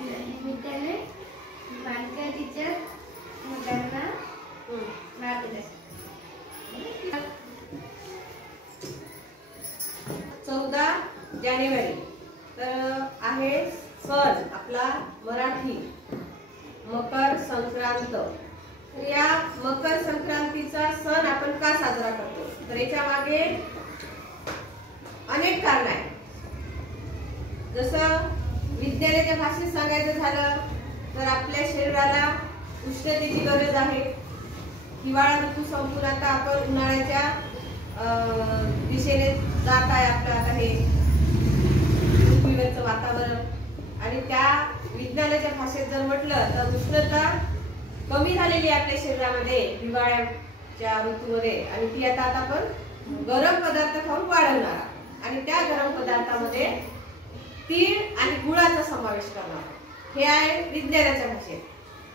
निमित्ताने बालका टीचर मुलांना मार्गदर्शन 14 जानेवारी तर आहे सण आपला मराठी मकर संक्रांत। तर या मकर संक्रांतीचा सण आपण का साजरा करतो तर याच्या मागे अनेक कारण आहेत। जसं विज्ञानाच्या भाषेत सांगायचं झालं तर आपल्या शरीराला उष्णतेची गरज आहे। हिवाळा ऋतू संपून आता आपण उन्हाळ्याच्या दिशेने जात आहे। आपलं आता हे पृथ्वीवरचं वातावरण आणि त्या विज्ञानाच्या भाषेत जर म्हटलं तर उष्णता कमी झालेली आहे आपल्या शरीरामध्ये हिवाळ्याच्या ऋतूमध्ये आणि ती आता आपण गरम पदार्थ खाऊन वाढवणार आणि त्या गरम पदार्थामध्ये तीळ आणि गुळाचा समावेश करणार। हे आहे विज्ञानाच्या भाषेत।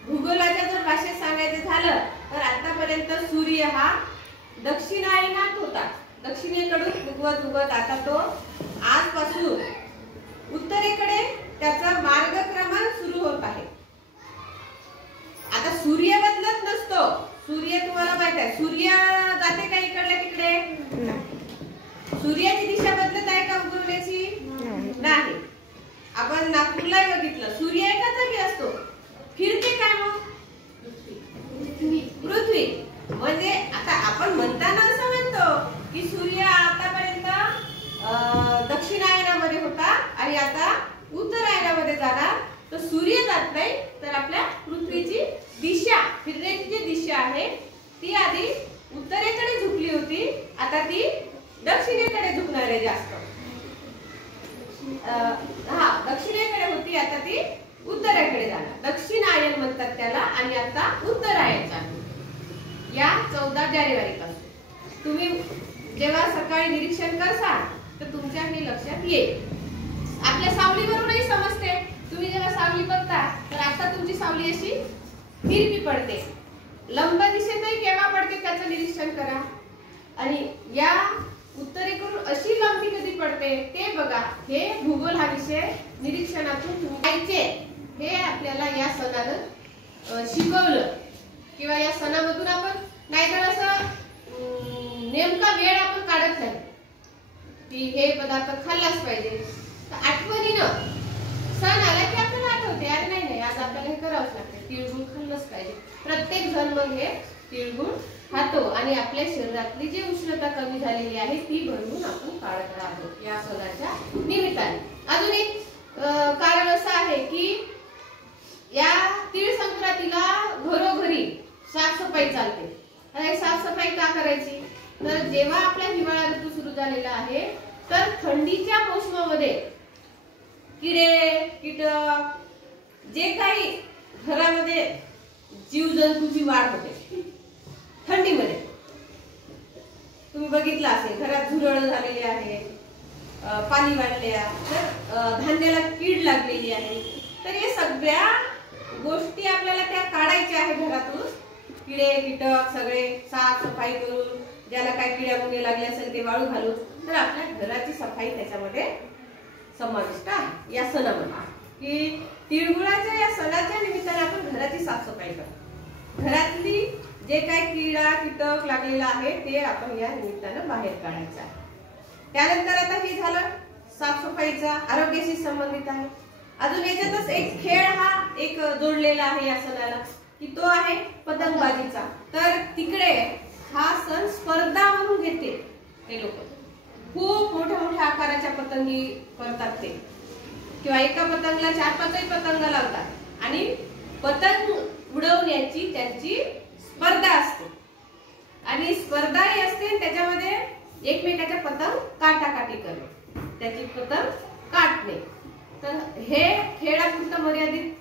भूगोलाच्या जर भाषेत सांगायचं झालं तर आतापर्यंत सूर्य हा दक्षिणायनात होता। दक्षिणेकडून उगवत आता तो आजपासून उत्तरेकडे त्याचा मार्गक्रमण सुरू होत आहे। आता सूर्य बदलत नसतो। सूर्य तुम्हाला माहित आहे सूर्य जाते का इकडल्या तिकडे? सूर्याची दिशा बदलत आहे का उगवण्याची? नाही। आपण नागपूरला बघितलं सूर्य एका जागी असतो, फिरते काय मग? पृथ्वी। म्हणजे आता आपण म्हणताना असं म्हणतो की सूर्य आतापर्यंत दक्षिणायनामध्ये होता आणि आता उत्तरायणामध्ये जाणार। तर सूर्य जात नाही तर आपल्या पृथ्वीची दिशा फिरण्याची जी दिशा आहे ती आधी उत्तरेकडे झुकली होती, आता ती दक्षिणेकडे झुकणार आहे जास्त। दक्षिणेकडे होती आता ती उत्तरेकडे जाणार। दक्षिणायन म्हणतात त्याला आणि आता उत्तरायण चालू। या 14 जानेवारी पासून तुम्ही जेव्हा सकाळी निरीक्षण करसाल तर तुमच्या हे लक्षात येईल। आपल्या सावलीवरूनही समजते। तुम्ही जेव्हा सावली बघता तर आता तुमची सावली अशी हिरवी पडते, लंब दिशेतही केव्हा पडते त्याचं निरीक्षण करा आणि या उत्तरेकडून अशी लंबी कधी पडते ते बघा। हे भूगोल हा विषय निरीक्षणातून तुम्ही हे आपल्याला या सणानं शिकवलं किंवा या सणामधून आपण नाहीतर असं नेमका वेळ आपण काढत नाही की हे पदार्थ खाल्लाच पाहिजे। तर आठवणीनं सण आला की आपल्याला आठवते अरे नाही आज आपल्याला हे करावंच लागते, तिळगुळ खाल्लंच पाहिजे। प्रत्येक जण मग हे तिळगुळ खातो आणि आपल्या शरीरातली जी उष्णता कमी झालेली आहे ती भरून आपण काढत राहतो या सणाच्या निमित्ताने। अजून एक कारण असं आहे की या तीळ संक्रांतीला घरोघरी साफसफाई चालते। आणि साफसफाई का करायची तर जेव्हा आपला हिवाळा ऋतू सुरू झालेला आहे तर थंडीच्या मोसमामध्ये किडे कीटक जे काही घरामध्ये जीवजंतूची वाढ होते थंडीमध्ये तुम्ही बघितलं असेल घरात झुरळ झालेली आहे, पाणी वाढले तर धान्याला कीड लागलेली आहे। तर हे सगळ्या गोष्टी आपल्याला त्या काढायच्या आहे घरातून। किडे कीटक सगळे साफसफाई करून ज्याला काय किड्या मुंगे लागले असेल ते वाळू घालून तर आपल्या घराची सफाई त्याच्यामध्ये समाविष्ट आहे या सणामध्ये की तिळगुळाच्या या सणाच्या निमित्ताने आपण घराची साफसफाई करतो। घरातली जे काही किडा कीटक लागलेला आहे ते आपण या निमित्तानं बाहेर काढायचं आहे। त्यानंतर आता हे झालं साफसफाईचा आरोग्याशी संबंधित आहे। अजून याच्यातच एक खेळ हा एक जोडलेला आहे या सणाला की तो आहे पतंगबाजीचा। तर तिकडे हा सण स्पर्धा म्हणून घेते ते लोक। खूप मोठ्या मोठ्या आकाराच्या पतंगी करतात ते किंवा एका पतंगला 4-5 पतंग लावतात आणि पतंग उडवण्याची त्यांची स्पर्धा असते आणि स्पर्धाही असते। त्याच्यामध्ये एकमेकाच्या पतंग काटाकाटी करणे, त्याची पतंग काटणे। तर हे खेळापुरतं मर्यादित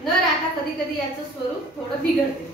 न राहता कधी कधी याचं स्वरूप थोडं बिघडते।